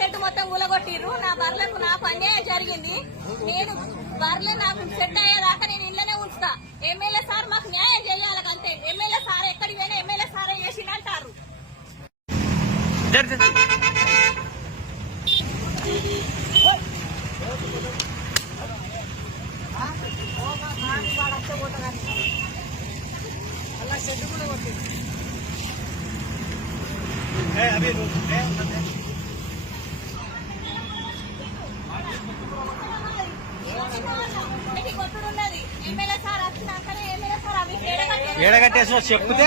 Set మొత్తం ఊలగొట్టిర్రు. నా బర్రెలకు నాకు అన్యాయం జరిగింది. నేను బర్రెలు నాకు సెట్ అయ్యేదాకా నేను ఇళ్ళనే ఉంచుతా. ఎమ్మెల్యే సార్ మాకు న్యాయం చేయాలి అంతే. ఎమ్మెల్యే సార్ ఎక్కడికి పోయినా ఎమ్మెల్యే సారే చేసిందంటారు. ఏడగట్టేసి చెప్తే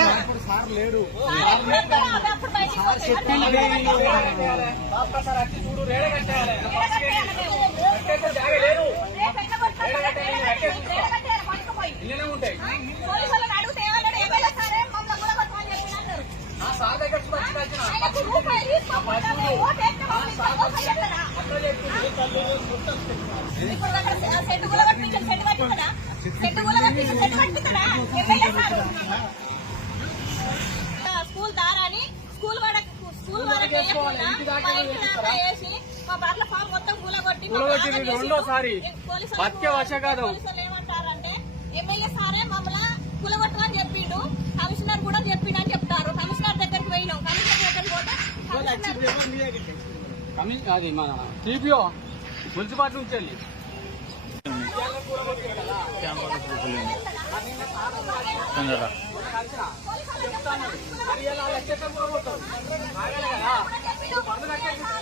స్కూల్ దారాని స్కూల్ వరకు వేసి మా బర్ల ఫామ్ మొత్తం కూలగొట్టి రెండోసారి బతికే వశ కాదు. ఏమంటారంటే ఎమ్మెల్యే సారే మమ్మల్ని కూలగొట్టమని చెప్పిండు. కమిషనర్ కూడా చెప్పిండు అని చెప్తారు. కమిషనర్ దగ్గరికి పోయినాం. కమిషనర్ దగ్గరికి పోతే అది మన టీపీఓ మున్సిపాలిటీ నుంచి వెళ్ళి పోలీసులు